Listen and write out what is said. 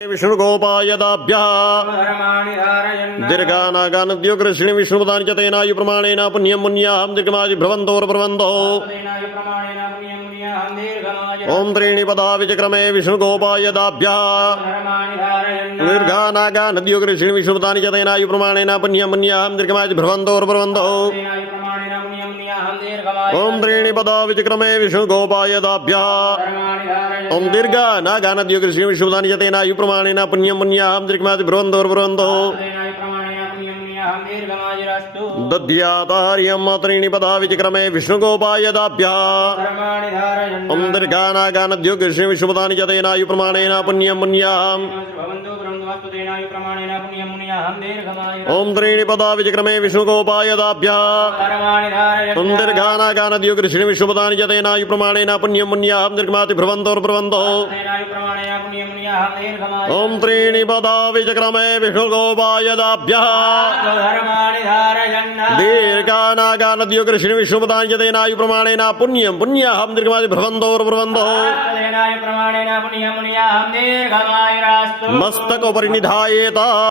विष्णुगोपायदाभ्यः दीर्घानागानद्योगृष्णि विष्णुपदानि च तेनायु प्रमाणेन पुण्यं मुन्याहं दीर्घमादिभ्रवन्तोर्भ्रवन्तो ओम त्रीणि पदा विचक्रमे विष्णुगोपायदाभ्यः दीर्घानागानद्योगृष्णि विष्णुपदानि च तेनायु प्रमाणेन पुण्यं मुन्याहं दीर्घमादिभ्रवन्तोर्भ्रवन्तो ओम त्रीणि पदा विचक्रमे विष्णुगोपायदाभ्यः ओम दीर्घानागानद्योगृष्णि विष्णुपदानि च तेनायु प्रमाणेन पुण्यं मुन्याहं दीर्घमादिभ्रवन्तोर्भ्रवन्तो दध्यातार्यं त्रीणि पदा विचक्रमे विष्णुगोपायदाभ्यः ओम दीर्घानागानद्योगृष्णि विष्णुपदानि च तेनायु प्रमाणेन पुण्यं मुन्याहं ओम त्रीणि पदा विचक्रमे विष्णुगोपायदाभ्यः ओम दीर्घानागानद्योगृष्णि विष्णुपदानि च तेनायु प्रमाणेन पुण्यं मुन्याहं दीर्घमादिभ्रवन्तोर्भ्रवन्तो ओम त्रीणि पदा विचक्रमे विष्णुगोपायदाभ्यः दीर्घानागानद्योगृष्णि विष्णुपदानि च तेनायु प्रमाणेन पुण्यं पुन्याहं दीर्घमादिभ्रवन्तोर्भ्रवन्तो मस्तकोपरि निधायेत।